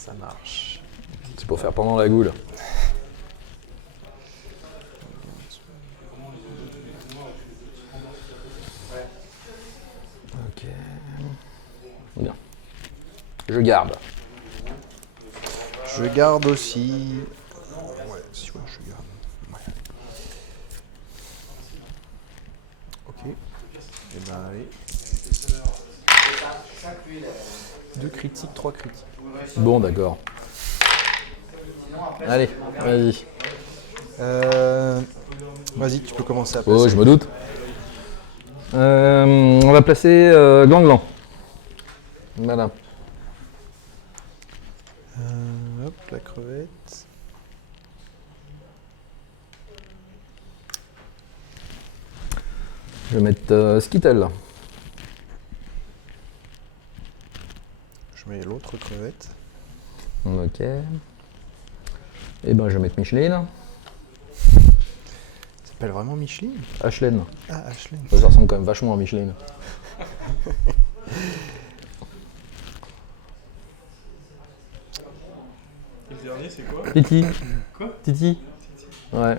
Ça marche. C'est pour faire pendant la goule. Ok. Bien. Je garde. Je garde aussi. Ouais, si ouais, je garde. Ouais. Ok. Et ben allez. 2 critiques, 3 critiques. Bon, d'accord. Allez, vas-y. Vas-y, tu peux commencer à placer. Oh, je me doute. On va placer Ganglan. Voilà. Hop, la crevette. Je vais mettre Skittle. Je mets l'autre crevette. Ok. Et ben, je vais mettre Micheline. Ça s'appelle vraiment Micheline? Ashlen. Ah, Ashley. Ça ressemble quand même vachement à Micheline. Et le dernier, c'est quoi? Titi. Quoi? Titi. Ouais.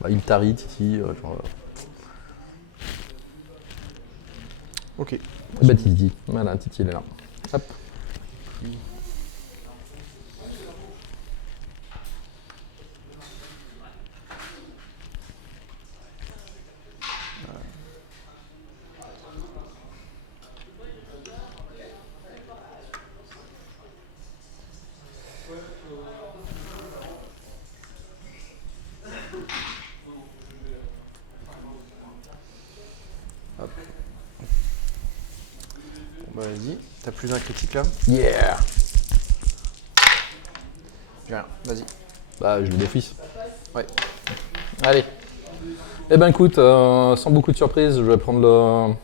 Bah, il tarit, Titi. Genre, Ok. bah, Titi. Voilà, Titi, il est là. Hop. Hop. Bon bah vas-y. T'as plus un critique là? Yeah. J'ai rien. Vas-y. Bah, je le défisse. Ouais. Allez. Eh ben, écoute, sans beaucoup de surprise, je vais prendre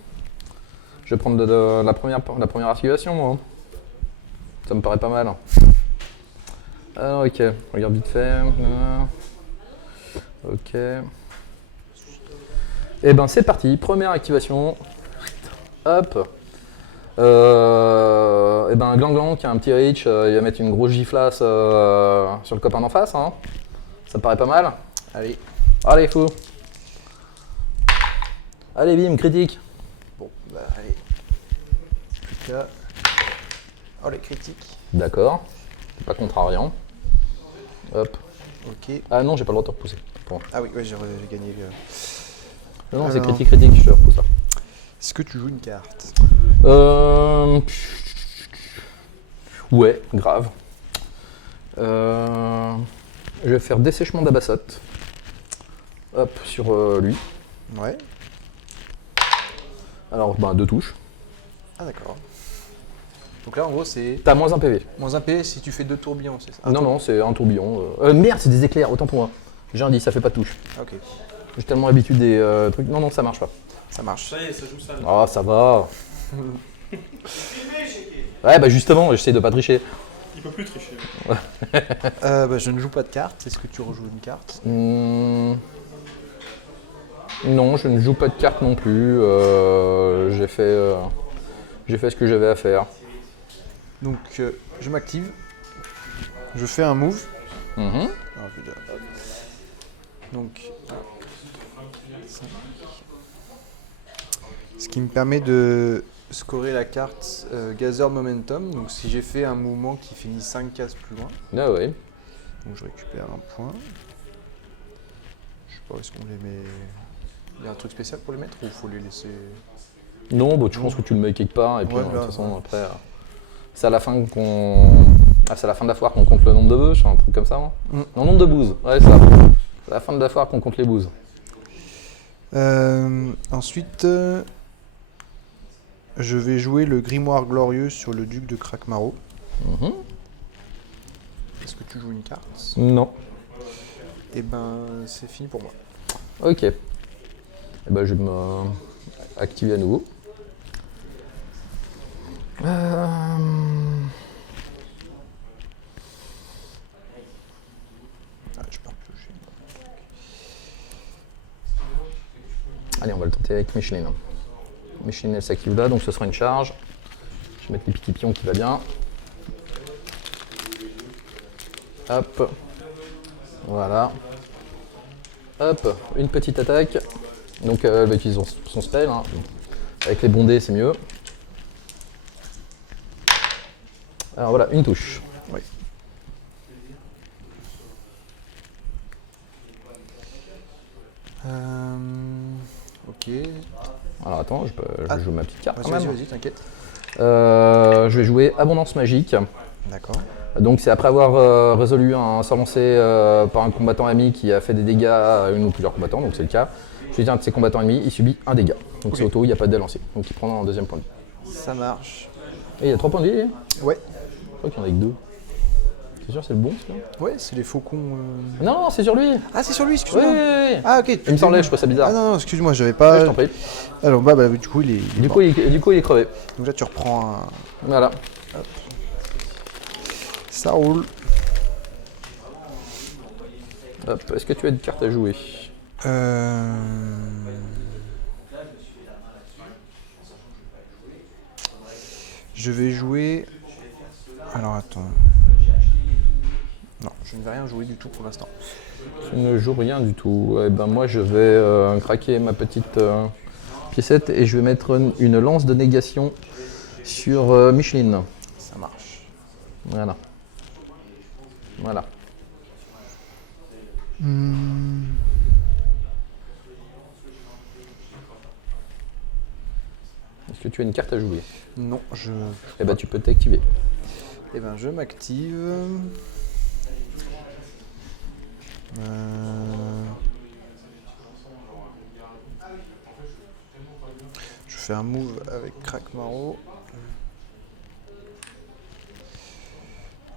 la première activation, moi. Ça me paraît pas mal. Alors, ok, regarde vite fait. Ok. Et ben, c'est parti. Première activation. Hop. Et ben, Ganglan qui a un petit reach, il va mettre une grosse giflasse sur le copain d'en face. Hein. Ça me paraît pas mal. Allez. Allez, fou. Allez, bim, critique. Bon, bah allez. Plus qu'à. Oh les critiques. D'accord. C'est pas contrariant. Hop. Ok. Ah non, j'ai pas le droit de te repousser. Bon. Ah oui, ouais, j'ai gagné. Non, c'est Alors. critique, je te repousse ça. Est-ce que tu joues une carte? Ouais, grave. Je vais faire dessèchement d'Abassot. Hop, sur lui. Ouais. Alors, ben, 2 touches. Ah d'accord. Donc là en gros c'est T'as moins 1 PV. moins un P si tu fais 2 tourbillons, c'est ça? Non, non, c'est un tourbillon. Merde, c'est des éclairs, autant pour moi. J'ai un 10, ça fait pas de touche. Ah, ok, J'ai tellement l'habitude des trucs. Non, non, ça marche pas. ça marche. Ça y est, ça joue ça. Là. Ah, ça va. Ouais, bah justement, j'essaie de pas tricher. Il peut plus tricher. Bah, je ne joue pas de carte. Est-ce que tu rejoues une carte? Non, je ne joue pas de carte non plus. J'ai fait ce que j'avais à faire. Donc je m'active. Je fais un move. Mhm. Alors, hop. Donc 5. Ce qui me permet de scorer la carte Gather Momentum. Donc si j'ai fait un mouvement qui finit 5 cases plus loin, Ah ouais. donc je récupère un point. Je sais pas où est-ce qu'on les met. Il y a un truc spécial pour les mettre ou il faut les laisser? Non, bah, je pense que tu le mets quelque part et puis Ouais, de là, toute façon ouais. après, c'est à la fin c'est à la fin de la foire qu'on compte le nombre de bœufs, un truc comme ça. Hein. Non, nombre de bouses. Ouais, ça. C'est à la fin de la foire qu'on compte les bouses. Ensuite, je vais jouer le Grimoire Glorieux sur le duc de Krakmaro. Mhm. Est-ce que tu joues une carte? Non. Eh ben, c'est fini pour moi. Ok. Et ben, je vais me activer à nouveau. Ah, je peux repiocher. Allez, on va le tenter avec Micheline. Micheline, elle s'active là, donc ce sera une charge. Je vais mettre les petits pions qui va bien. Hop. Voilà. Hop, une petite attaque. Donc elle va utiliser son spell. Hein. Avec les bondés, c'est mieux. Alors voilà, une touche. Oui. Ok. Alors attends, je joue ma petite carte quand Vas-y, même. vas-y, t'inquiète. Je vais jouer Abondance Magique. D'accord. Donc c'est après avoir résolu un sort lancé par un combattant ami qui a fait des dégâts à une ou plusieurs combattants, donc c'est le cas. Je dis un de ses combattants ennemis, il subit un dégât. Donc c'est auto, il n'y a pas de dé lancé. Donc il prend un deuxième point de vie. Ça marche. Et il y a 3 points de vie. Ouais. Je crois qu'il y en a que 2. C'est sûr c'est le bon celui-là? Ouais, c'est les faucons. Non, c'est sur lui. Ah, c'est sur lui, Oui, excuse-moi. oui, oui. Ah, ok. Il me semblait, je trouve ça bizarre. Ah non, non, excuse-moi, j'avais pas. Je t'en prie. Alors, bah, du coup, il est. Du coup, il est crevé. Donc là, tu reprends un. Voilà. Ça roule. Hop, est-ce que tu as une carte à jouer? Je vais jouer. Alors attends. Non, je ne vais rien jouer du tout pour l'instant. Tu ne joues rien du tout. Eh ben moi je vais craquer ma petite piécette et je vais mettre une lance de négation sur Micheline. Ça marche. Voilà. Voilà. Est-ce que tu as une carte à jouer? Non, je. Eh ben tu peux t'activer. Eh ben, je m'active. Je fais un move avec Crack Marrow.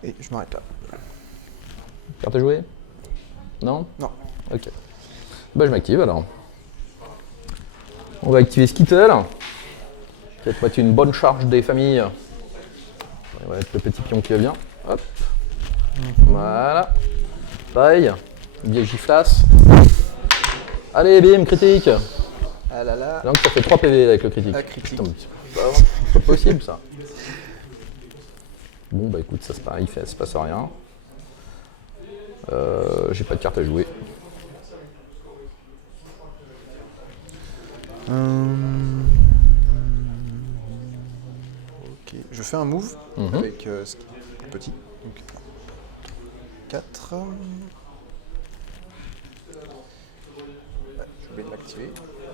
Et je m'arrête là. Carte à jouer? Non? Non. Ok. Bah je m'active alors. On va activer Skittle. Qui va te mettre une bonne charge des familles. On va mettre le petit pion qui va bien. Hop. Voilà. Pareil. Bien giflasse. Allez, bim, critique. Ah là là. Donc ça fait 3 PV avec le critique. Ah, critique. Putain, mais c'est pas possible ça. Bon bah écoute, ça se passe rien. J'ai pas de carte à jouer. Ok, je fais un move avec ce qui est petit. Donc 4. Je vais l'activer.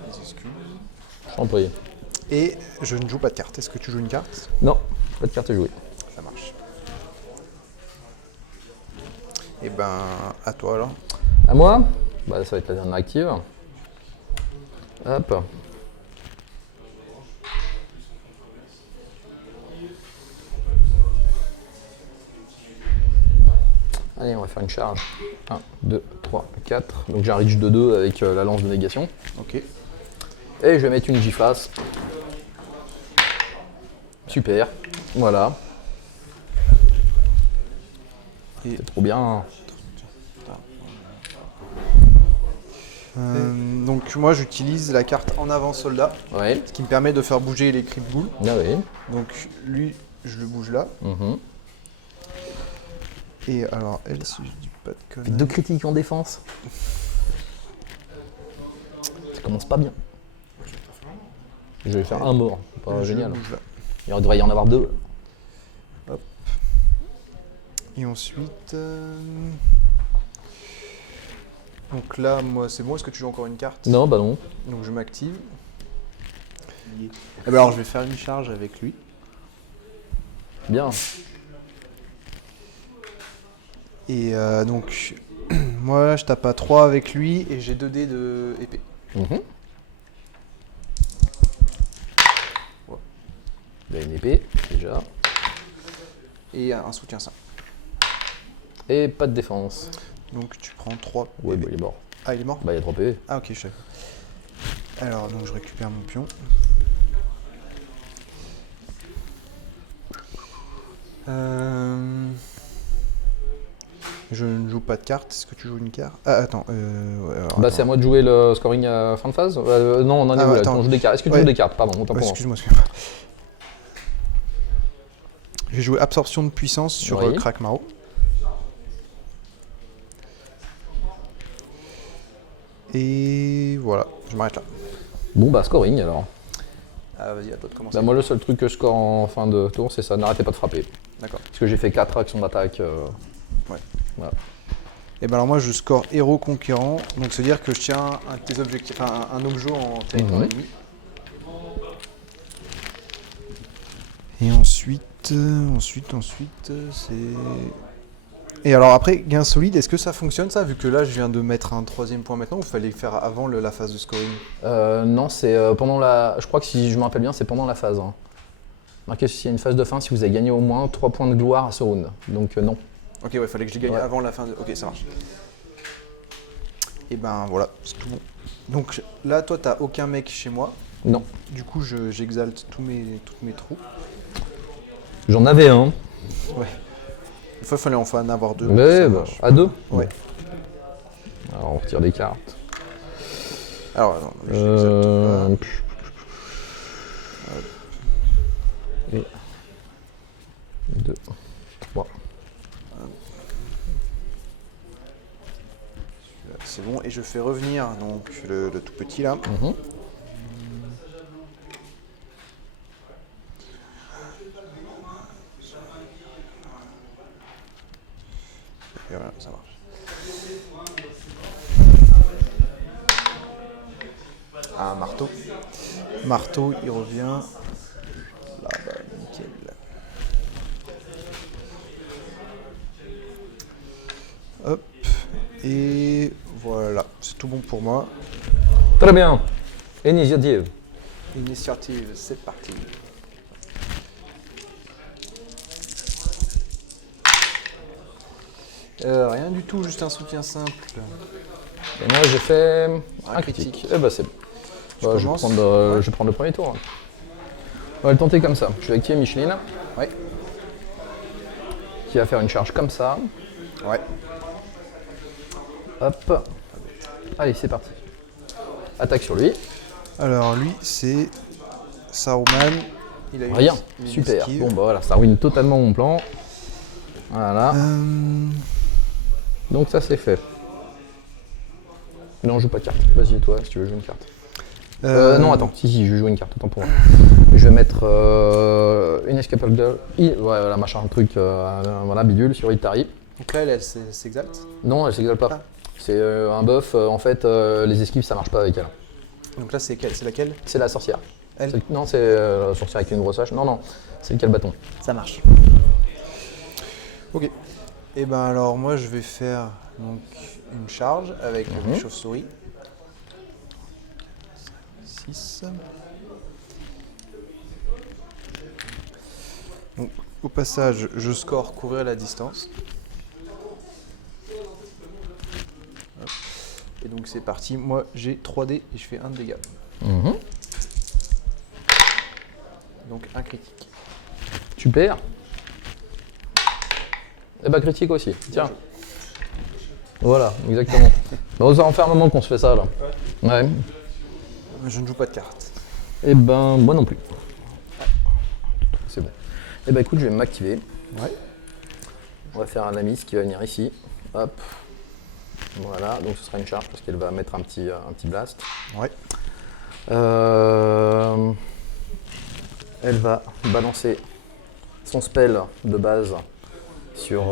Les excuses. Je t'en prie. Et je ne joue pas de carte. Est-ce que tu joues une carte? Non, pas de carte à jouer. Ça marche. Et ben, à toi alors. À moi? Bah ça va être la dernière active. Hop. Allez, on va faire une charge. 1, 2, 3, 4. Donc j'ai un reach de 2 avec la lance de négation. Ok. Et je vais mettre une giflasse. Super. Voilà. Et C'est trop bien. donc moi j'utilise la carte en avant soldat, Ouais. ce qui me permet de faire bouger les cris de boule. Ah oui. Donc lui, je le bouge là. Mhm. Et alors elle, si je dis pas de conneries. 2 critiques en défense. Ça commence pas bien. Je vais faire un mort. Pas je génial. le bouge là. Il devrait y en avoir 2. Et ensuite. Donc là, moi c'est bon. Est-ce que tu joues encore une carte? Non, bah non. Donc je m'active. Eh ben alors je vais faire une charge avec lui. Bien. Et donc moi je tape à 3 avec lui et j'ai 2 dés de épée. Mhm. Il y a une épée, déjà. Et un soutien 5. Et pas de défense. Donc tu prends 3 Ouais, PV. bah, il est mort. Ah il est mort? Bah, il y a 3 PV. Ah ok, je sais. Alors donc je récupère mon pion. Je ne joue pas de carte. Est-ce que tu joues une carte? Ah attends. Ouais, alors, Bah, attends. c'est à moi de jouer le scoring à fin de phase. Non, on en est où là? attends. On joue des cartes. Est-ce que tu Ouais. joues des cartes? Pardon, autant pour moi. Excuse-moi. Je vais jouer absorption de puissance sur Oui. Crack Marrow. Et voilà, je m'arrête là. Bon bah scoring alors. Ah, vas-y, à toi de commencer. Bah, moi le seul truc que je score en fin de tour c'est ça, n'arrêtez pas de frapper. D'accord. Parce que j'ai fait 4 actions d'attaque. Ouais. Voilà. Et ben alors moi je score héros conquérant, donc c'est à dire que je tiens un de tes objectifs, enfin un objet en territoire ennemi. Et ensuite, c'est... Et alors après, gain solide, est-ce que ça fonctionne ça, vu que là je viens de mettre un 3e point maintenant, ou il fallait le faire avant la phase de scoring? Non, c'est pendant la... Je crois que si je me rappelle bien, c'est pendant la phase. Hein. Marquez s'il y a une phase de fin si vous avez gagné au moins 3 points de gloire à ce round. Donc non. Ok, ouais, fallait que je les gagne Ouais. avant la fin de... Ok, ça marche. Et ben voilà, c'est tout bon. Donc là, toi, t'as aucun mec chez moi. Non. Du coup, j'exalte toutes mes troupes. J'en avais un. Ouais. Une fois, il fallait enfin en avoir 2. Mais bah, à 2. Ouais. Alors on retire des cartes. Alors, attends, j'exalte pas. Et 2, 3. C'est bon, et je fais revenir donc le tout petit là. Et voilà, ça marche. Un marteau. Marteau, il revient. Là, bah, nickel. Hop. Et voilà, c'est tout bon pour moi. Très bien. Initiative. Initiative, c'est parti. Rien du tout, juste un soutien simple. Et moi j'ai fait un critique. critique. Eh bah c'est bon. Bah, je, vais commences prendre, Ouais. je vais prendre le premier tour. On va le tenter comme ça. Je vais activer Micheline Ouais. qui va faire une charge comme ça. Ouais. Hop. Allez, c'est parti. Attaque sur lui. Alors lui, c'est Saruman. Il a une Rien. une Super. esquive. Bon bah voilà, ça ruine totalement mon plan. Voilà. Donc ça c'est fait. Non, je joue pas de carte. Vas-y toi, si tu veux jouer une carte. Non, attends. Si, je vais jouer une carte. Autant pour moi. Je vais mettre Inescapable Girl. Voilà, machin, un truc, voilà, bidule sur Itari. Donc là, elle s'exalte. Non, elle s'exalte pas. Ah. C'est un buff. En fait, les esquives, ça marche pas avec elle. Donc là, c'est laquelle? C'est la sorcière. Elle. Non, c'est la sorcière avec une grosse hache. Non, non, c'est le bâton. Ça marche. Ok. Et ben alors moi je vais faire donc une charge avec mes chauves-souris. 6. Donc au passage je score couvrir la distance. Hop. Et donc c'est parti, moi j'ai 3 dés et je fais 1 de dégâts. Donc un critique. Super. Et bah critique aussi, tiens. Voilà, exactement. Bon, ça en fait un moment qu'on se fait ça là. Ouais. Je ne joue pas de cartes. Et ben moi non plus. C'est bon. Et bah écoute, je vais m'activer. Ouais. On va faire un Amis qui va venir ici. Hop. Voilà, donc ce sera une charge parce qu'elle va mettre un petit blast. Ouais. Elle va balancer son spell de base sur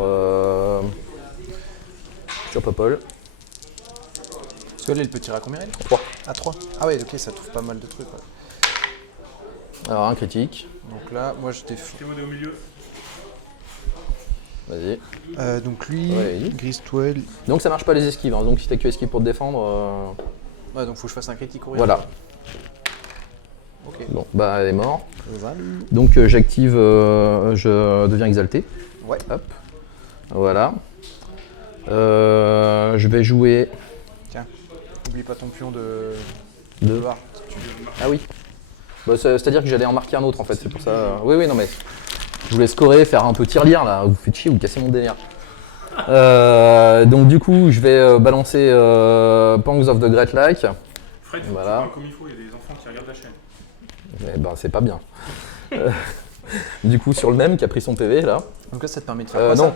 Popol. Parce que là, elle peut tirer à combien elle? 3. À 3. Ah ouais, ok, ça trouve pas mal de trucs. Ouais. Alors un critique. Donc là, moi je défends. T'es modé au milieu. Vas-y. Donc lui, Ouais, il- Gristwell. Donc ça marche pas les esquives, hein. Donc si t'as que esquive pour te défendre. Ouais, donc faut que je fasse un critique au Voilà. Ok. Bon, bah elle est morte. Salut. Donc j'active, je deviens exalté. Ouais. Hop. Voilà. Je vais jouer Tiens, oublie pas ton pion de deux. Var. Ah oui. Bah, c'est-à-dire que j'allais en marquer un autre en fait, c'est pour ça. Oui, oui, non mais. Je voulais scorer, faire un peu tir-lire là, vous faites chier, vous cassez mon délire. Donc du coup, je vais balancer Pangs of the Great Lake. Fred, faut Voilà. que tu parles comme il faut, il y a des enfants qui regardent la chaîne. Eh ben, c'est pas bien. Du coup, sur le même qui a pris son PV là. Donc là, ça te permet de faire quoi Non.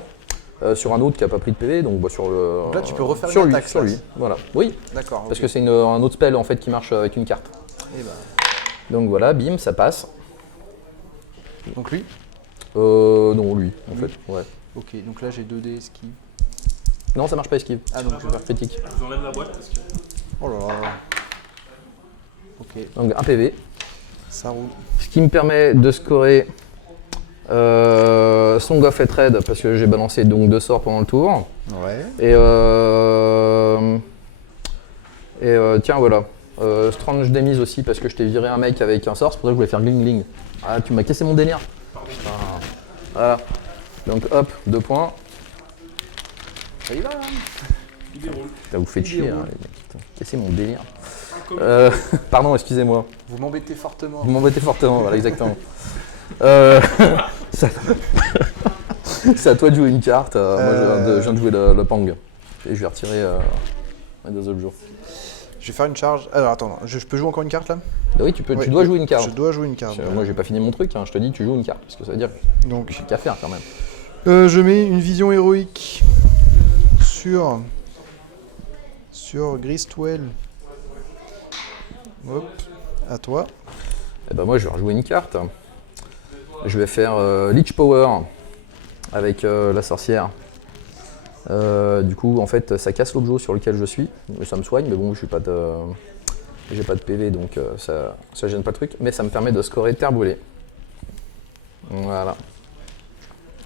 sur un autre qui a pas pris de PV, donc sur le. Donc là, tu peux refaire sur une lui, attaque, sur là. lui. Voilà. Oui, D'accord. parce que c'est un autre spell en fait qui marche avec une carte. Eh ben, Donc voilà, bim, ça passe. donc lui. Non, lui, en Lui. fait. Ouais. Ok, donc là j'ai 2D esquive. Non, ça marche pas esquive. Ah donc je vais faire. Critique. Je vous enlève la boîte parce que. Oh là là. Ok, Donc un PV. ça roule. Ce qui me permet de scorer Song of Hatred parce que j'ai balancé donc 2 sorts pendant le tour. Ouais. Et tiens voilà. Strange Demise aussi parce que je t'ai viré un mec avec un sort, c'est pour ça que je voulais faire gling gling. Ah tu m'as cassé mon délire. Ah, voilà. Donc hop, 2 points. Ça y va là. Il déroule. Putain, vous faites Il chier, déroule. hein, les mecs. Putain, cassez mon délire. Comme Pardon, excusez-moi. Vous m'embêtez fortement. Vous m'embêtez fortement, voilà, exactement. Ça- C'est à toi de jouer une carte. Moi, je viens de jouer le Pang. Et je vais retirer un des autres jours. Je vais faire une charge. Alors attends, je peux jouer encore une carte là? Ah oui, tu Ouais, dois jouer une carte. Je dois jouer une carte. Moi, j'ai pas fini mon truc, hein. Je te dis, tu joues une carte. Parce que ça veut dire Donc, qu'à faire quand même. je mets une vision héroïque sur Gristwell. Hop, à toi. Et ben moi, je vais rejouer une carte. Je vais faire Leech Power avec la sorcière. Du coup, en fait, ça casse l'objet sur lequel je suis. Ça me soigne, mais bon, j'ai pas de PV, donc ça gêne pas le truc. Mais ça me permet de scorer Terre Brûlée. Voilà.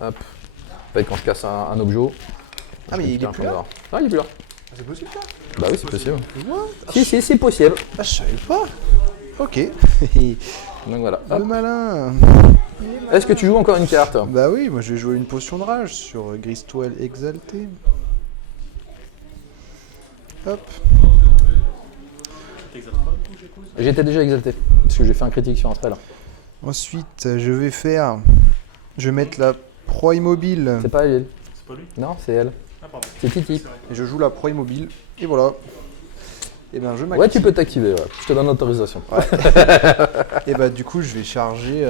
Hop. En fait, quand je casse un objet. Ah, mais il est plus là? Ah, il est plus là. C'est possible ça? Bah oui, c'est possible. What? Si, c'est possible. Ah, je savais pas. Ok. Donc voilà. Hop. Le malin. Est-ce que tu joues encore une carte? Bah oui, moi je vais jouer une potion de rage sur Gristwell exalté. Hop. t'exaltes pas, du coup, j'ai cause. J'étais déjà exalté, parce que j'ai fait un critique sur un spell. Ensuite, je vais mettre la proie immobile C'est pas elle. C'est pas lui? Non, c'est elle. Ah, pardon. C'est Titi. C'est vrai. et je joue la proie immobile. Et voilà. Et ben je m'active. Ouais, tu peux t'activer, ouais. Je te donne l'autorisation. Et bah du coup je vais charger.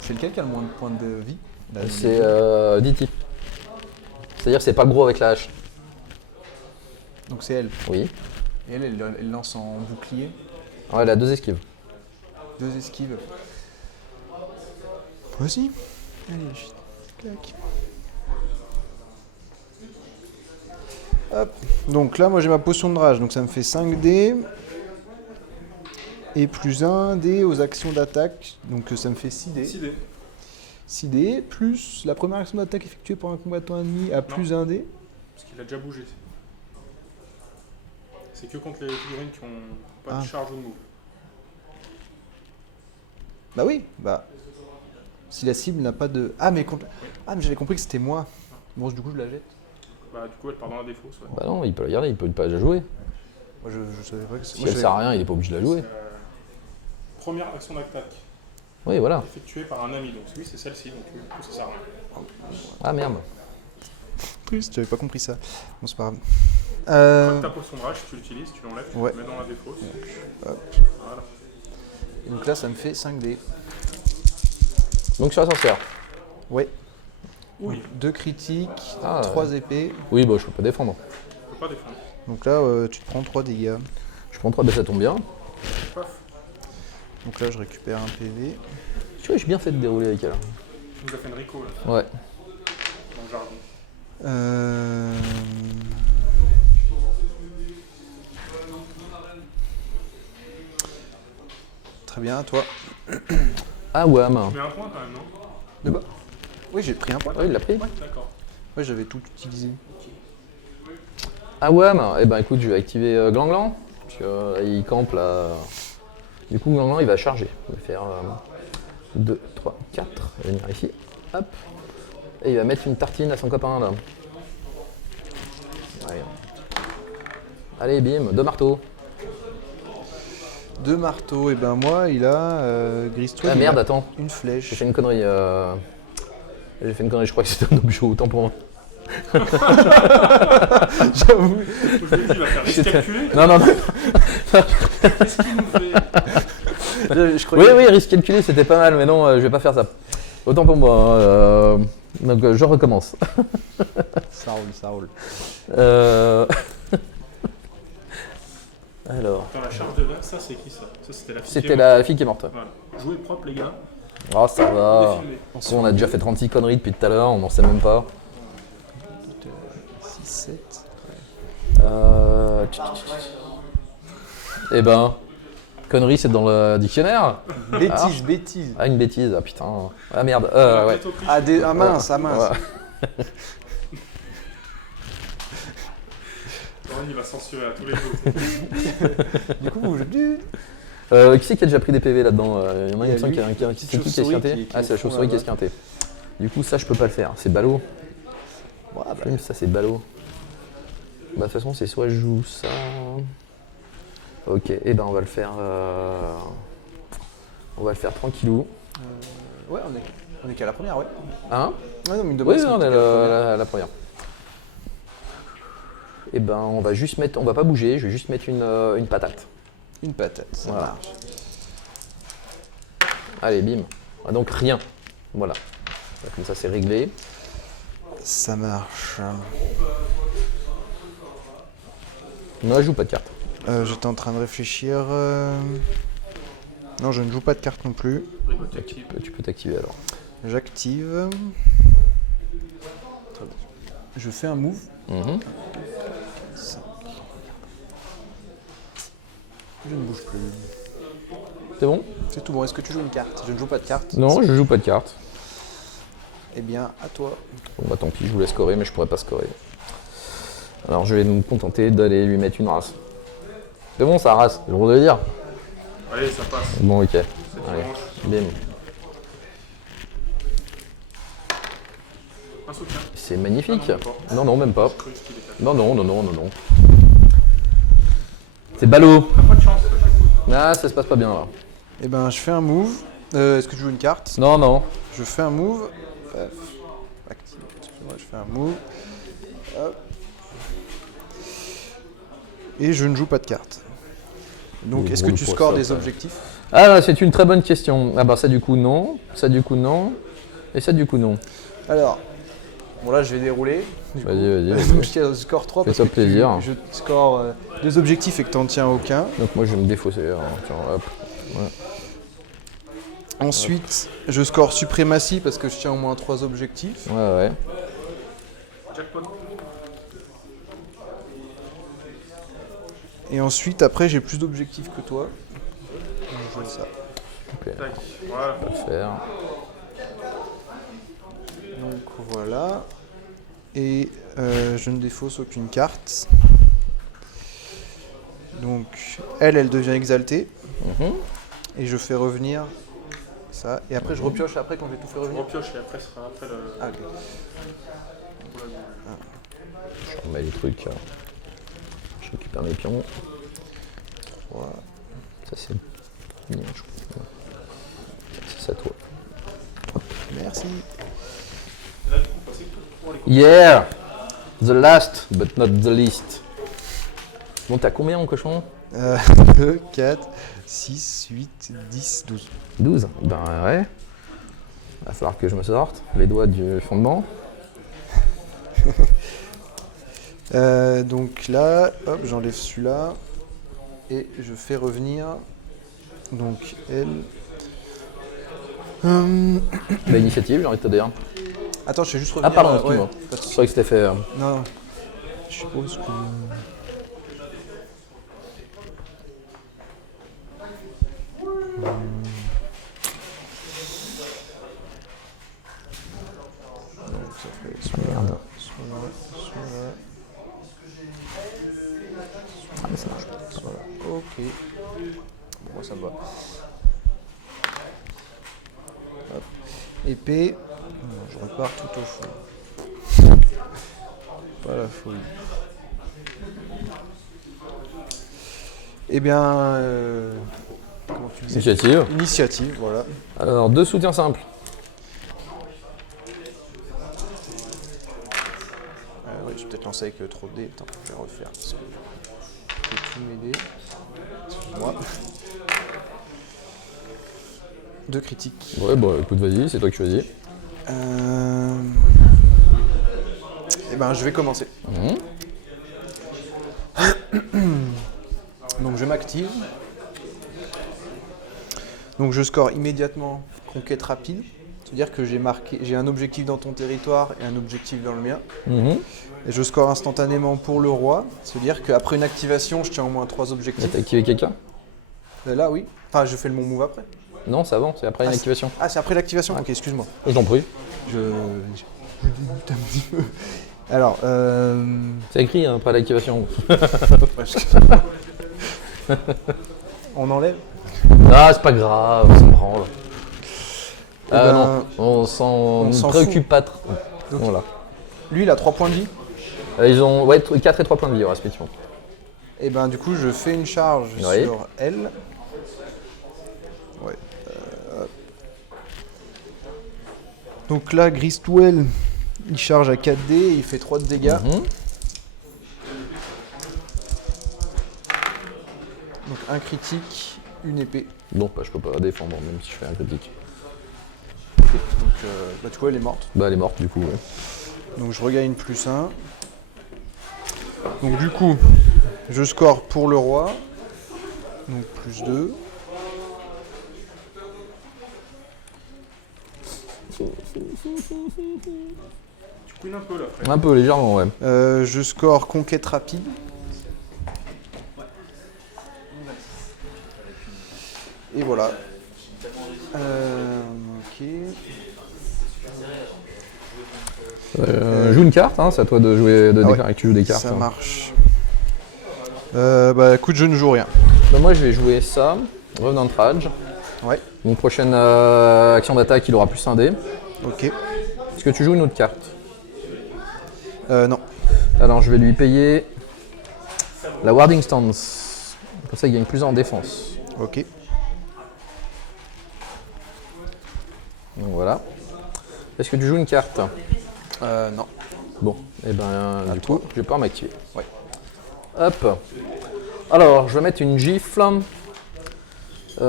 C'est lequel qui a le moins de points de vie? C'est Titi. C'est-à-dire que c'est pas gros avec la hache. Donc c'est elle. Oui. Et elle lance en bouclier. Ouais, elle a 2 esquives. 2 esquives. Vas-y. Allez, clac. Hop. Donc là, moi j'ai ma potion de rage, donc ça me fait 5 dés. Et plus 1 dé aux actions d'attaque, donc ça me fait 6 dés. 6 dés. 6 dés, plus la première action d'attaque effectuée par un combattant ennemi à plus 1 dé. Parce qu'il a déjà bougé. C'est que contre les figurines qui ont pas Ah. de charge ou de move. Bah oui, bah. Si la cible n'a pas de. Ah, mais j'avais compris que c'était moi. Bon, du coup, je la jette. Bah, du coup, elle part dans la défausse. Ouais. Bah non, il peut la garder, il peut pas la jouer. Moi, je savais pas que Si elle sert à rien, il est pas obligé de la jouer. Première action d'attaque Oui, voilà. effectuée par un ami. Donc, oui, c'est celle-ci. Donc, du coup, ça sert à rien. Ah merde. Plus, j'avais pas compris ça. Bon, c'est pas grave. Une fois que ta potion de rage, tu l'utilises, tu l'enlèves, tu Ouais. le mets dans la défausse. Hop. Voilà. Et donc là, ça me fait 5 dés. Donc sur la sorcière. Ouais. Oui, 2 critiques, Ah, 3 épées. Oui, bah je peux pas défendre. on peut pas défendre. Donc là, tu te prends 3 dégâts. Je prends 3, bah ça tombe bien. Paf. Donc là, je récupère un PV. Tu vois, j'ai bien fait de dérouler avec elle. Tu nous as fait une Rico là, Ouais. dans le jardin. Très bien, toi. Ah ouais, Tu mets un point quand même, non? De bas. Oui, j'ai pris un point. Ouais, il l'a pris. Ouais, d'accord. Ouais, j'avais tout utilisé. Ah ouais, eh ben écoute, je vais activer Glanglan. Parce que il campe là. Du coup, Glanglan il va charger. Il va faire 2, 3, 4. Il va venir ici. Hop. Et il va mettre une tartine à son copain là. Ouais. Allez, bim, 2 marteaux. 2 marteaux, et ben moi, il a Gristwell. Ah il merde, a attends. Une J'ai flèche. fait une connerie. J'ai fait une connerie, je crois que c'était un objet, autant pour moi. J'avoue. Je vous ai dit, il va faire risque-calculé. Non, non, non. Qu'est-ce qu'il nous fait? Je croyais- Oui, risque calculé, c'était pas mal, mais non, je vais pas faire ça. Autant pour moi. Donc je recommence. Ça roule, ça roule. Alors, Dans la charge de là, ça c'est qui ça? Ça c'était la fille. c'était la fille qui est morte. Voilà. Jouez propre les gars. Oh, ça va. Défilez. On a déjà fait 36 conneries depuis tout à l'heure, on n'en sait même pas. 6, 7. Eh ben, conneries c'est dans le dictionnaire. Bêtise, bêtise. Ah, une bêtise, ah putain. Ah merde, ouais. Ah, mince, ah mince. Ouais. Laurent, il va censurer à tous les coups. Du coup, je... Qui c'est qui a déjà pris des PV là-dedans? Il y en a Il y a une qui lui, a c'est qui est chauve-souris esquinté? qui est Ah, c'est la au fond, chauve-souris qui est là-bas. esquintée. Du coup, ça, je peux pas le faire. C'est ballot. Ouais, bah, Plume, ça, c'est ballot. Bah, de toute façon, c'est soit je joue ça. Ok, et ben, on va le faire. On va le faire tranquillou. ouais, on est qu'à la première, ouais. Hein? Ouais, non, mais de Oui, base, on on est était qu'à la première. la première. Et ben, on va juste mettre. On va pas bouger, je vais juste mettre une patate. Une patate, ça Voilà. marche. Allez, bim. Ah, donc rien. Voilà. Comme ça, c'est réglé. Ça marche. Non, je joue pas de carte. J'étais en train de réfléchir. Non, je ne joue pas de carte non plus. Tu peux t'activer alors. J'active. Je fais un move. Mhm. Je ne bouge plus. C'est bon? C'est tout bon. Est-ce que tu joues une carte? Je ne joue pas de carte. Non, je joue pas de carte. Eh bien, à toi. Bon bah tant pis, je voulais scorer, mais je pourrais pas scorer. Alors je vais me contenter d'aller lui mettre une race. C'est bon, ça race, j'ai le droit de le dire. Allez, ça passe. Bon, ok. C'est Allez, dimanche. bim. Un soutien. C'est magnifique. Ah non, même pas. Non, non, même pas. Je croyais qu'il était. Non, non, non, non, non, non. C'est ballot. T'as pas de chance, ça, j'écoute. Ah, ça se passe pas bien là. Eh ben, je fais un move. Est-ce que tu joues une carte? Non, non. Je fais un move. Paf. Active. Excuse-moi, je fais un move. Hop. Et je ne joue pas de carte. Donc, Oui, est-ce que roule tu pour scores ça, des ça. objectifs? Ah, c'est une très bonne question. Ah bah ça du coup non, ça du coup non, et ça du coup non. Alors, bon là, je vais dérouler. Du coup. Vas-y, vas-y. Donc, je score 3 parce Fais-toi que plaisir. je score 2 objectifs et que tu n'en tiens aucun. Donc moi je vais me défausser. Hein. Tiens, hop. Ensuite, je score suprématie parce que je tiens au moins 3 objectifs. Ouais, ouais. Jackpot. Et ensuite, après, j'ai plus d'objectifs que toi. Donc, je fais ça. Ok, Tac. Voilà. on va le faire. Donc voilà. Et je ne défausse aucune carte. Donc elle devient exaltée. Mhm. Et je fais revenir ça. Et après, je repioche après quand j'ai tout fait On revenir. repioche et après, ce sera après le. Ah, ok. Je remets les trucs. Je récupère mes pions. Voilà. Ça c'est mignon, je crois. C'est ça toi. Merci. Et là, du coup, passez tout pour les coups. Yeah! The last but not the least. Bon, t'as combien en cochon? 2, 4, 6, 8, 10, 12. 12? Ben ouais. Va falloir que je me sorte les doigts du fondement. Donc là, hop, j'enlève celui-là. Et je fais revenir. Donc elle. Bah, initiative, j'ai envie de te dire. Attends, je fais juste revenir. Ah, pardon, ouais, excuse-moi. pas de Je souci. croyais que c'était fait. Non, je suppose que. Donc ça fait soit là, Merde. soit là, soit là, Ah, mais ça marche pas. soit là. Ok. Bon, moi ça me va. Hop. Épée. Je repars tout au fond. Pas la folie. Eh bien, comment tu disais? Initiative. Initiative, voilà. Alors, 2 soutiens simples. Ouais, je vais peut-être lancer avec trop de dés. Attends, je vais refaire. Parce que je vais tous mes dés. Excuse-moi. 2 critiques. Ouais, bah écoute, vas-y, c'est toi qui choisis. Eh ben, je vais commencer. Donc je m'active. Donc je score immédiatement conquête rapide. C'est-à-dire que j'ai un objectif dans ton territoire et un objectif dans le mien. Et je score instantanément pour le roi. C'est-à-dire qu'après une activation, je tiens au moins 3 objectifs. T'as activé quelqu'un? Là, oui. Enfin, je fais mon move après. Non, c'est avant, c'est après une activation. Ah, c'est après l'activation. Ok, excuse-moi. Je t'en prie. Je débute un petit peu. Alors, C'est écrit hein, après l'activation. on enlève. Ah, c'est pas grave, ça me branle. Ah ben, non, on s'en préoccupe pas trop. Donc, Voilà. Lui, il a 3 points de vie. Ils ont 4 et 3 points de vie, respectivement. Et ben du coup, je fais une charge Oui. sur elle. Ouais. Donc là, Gristwell, il charge à 4D, il fait 3 de dégâts. Donc un critique, une épée. Bon, bah, je peux pas défendre, même si je fais un critique. Donc bah, tu vois, elle est morte. Bah, elle est morte, du coup. Ouais. Donc je regagne +1. Donc du coup, je score pour le roi. Donc +2. Tu couines un peu là, frère. Un peu, légèrement, ouais. Je score conquête rapide. Et voilà. Ok. Joue une carte, hein, c'est à toi de jouer, de déclarer que tu joues des cartes. Ça hein. marche. Bah écoute, je ne joue rien. Bah, moi, je vais jouer ça, Revenant Rage. Ouais. Une prochaine action d'attaque, il aura plus un dé. Ok. Est-ce que tu joues une autre carte? Non. Alors, je vais lui payer la Warding Stance. Comme ça, il gagne plus en défense. Ok. Donc voilà. Est-ce que tu joues une carte? Non. Bon, et ben du coup, je vais pouvoir m'activer. Ouais. Hop. Alors, je vais mettre une gifle sur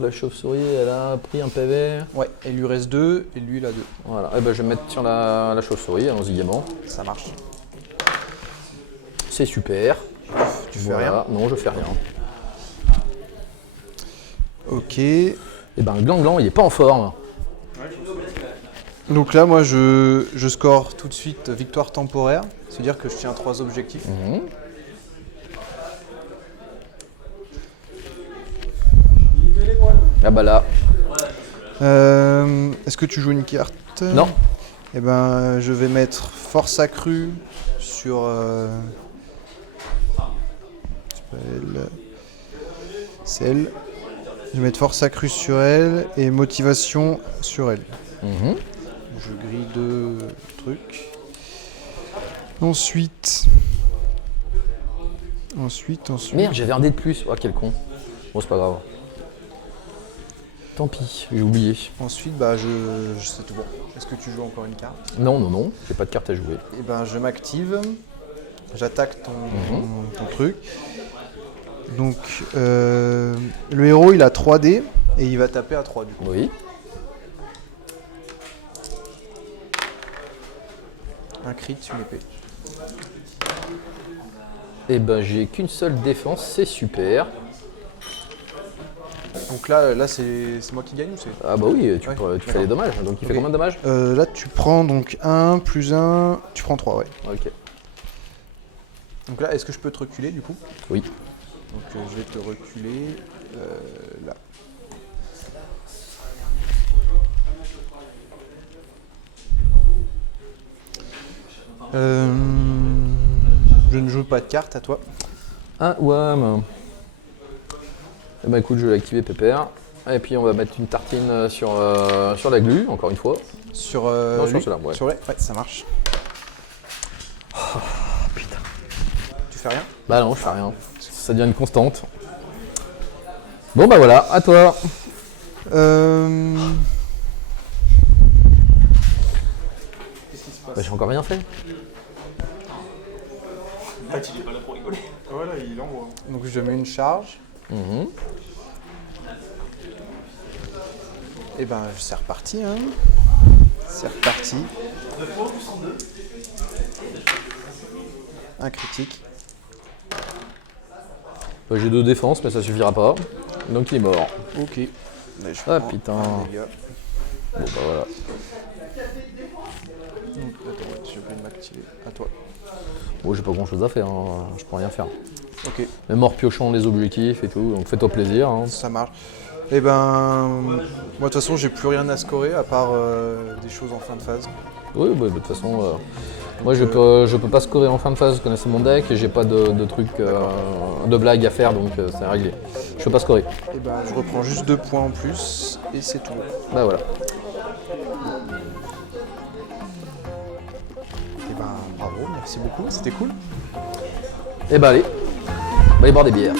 la chauve-souris. Elle a pris un PV. Ouais. Il lui reste 2 et lui il a 2. Voilà. Et ben je vais mettre sur la chauve-souris. Allons-y gaiement. Ça marche. C'est super. Tu fais rien. Non, je fais rien. Ok. Et ben Glan, il est pas en forme. Donc là, moi, je score tout de suite victoire temporaire. C'est-à-dire que je tiens 3 objectifs. Ah bah là. Est-ce que tu joues une carte? Non. Eh ben, je vais mettre force accrue sur. C'est pas elle. C'est elle. Je vais mettre force accrue sur elle et motivation sur elle. Je grille 2 trucs. Ensuite. Merde, j'avais un dé de plus. Oh, quel con. Bon, c'est pas grave. Tant pis, j'ai oublié. Ensuite, bah, c'est tout bon. Est-ce que tu joues encore une carte? Non, j'ai pas de carte à jouer. Eh ben, je m'active. J'attaque ton truc. Donc, le héros, il a 3D et il va taper à 3 du coup. Oui. Un crit, une épée. Et ben, j'ai qu'une seule défense, c'est super. Donc là c'est moi qui gagne ou c'est? Ah bah oui, tu Ouais, fais les dommages. Donc il fait Ok. combien de dommages? Là, tu prends donc 1 plus 1, tu prends 3, ouais. Ok. Donc là, est-ce que je peux te reculer du coup? Oui. Donc je vais te reculer là. Je ne joue pas de carte à toi. Ah ouais. Eh ben écoute, je vais l'activer pépère. Et puis on va mettre une tartine sur la glu, encore une fois. Sur Non, sur lui. celle-là, ouais. Sur ouais, ça marche. Oh, putain. Tu fais rien? Bah non, je fais rien. Ça devient une constante. Bon bah voilà, à toi. Bah, j'ai encore rien fait. En fait, il est pas là pour rigoler. Voilà, il envoie. Donc je mets une charge. Et ben c'est reparti, hein. C'est reparti. Un critique. Bah, j'ai 2 défenses, mais ça suffira pas. Donc il est mort. Ok. Là, je Ah prends putain. un dégât. Bon bah voilà. Donc, attends, je vais m'activer. À toi. Bon, j'ai pas grand chose à faire, hein. Je peux rien faire. Ok, Même en repiochant les objectifs et tout, donc fais-toi plaisir. Hein. ça marche. Et ben, moi de toute façon, j'ai plus rien à scorer à part des choses en fin de phase. Oui, bah, de toute façon, moi je peux pas scorer en fin de phase, connaissez mon deck et j'ai pas de trucs, de blagues à faire, donc c'est réglé. Je peux pas scorer. Et ben, je reprends juste 2 points en plus et c'est tout. Bah voilà. Et ben, bravo, merci beaucoup, c'était cool. Et bah allez, on va aller boire des bières.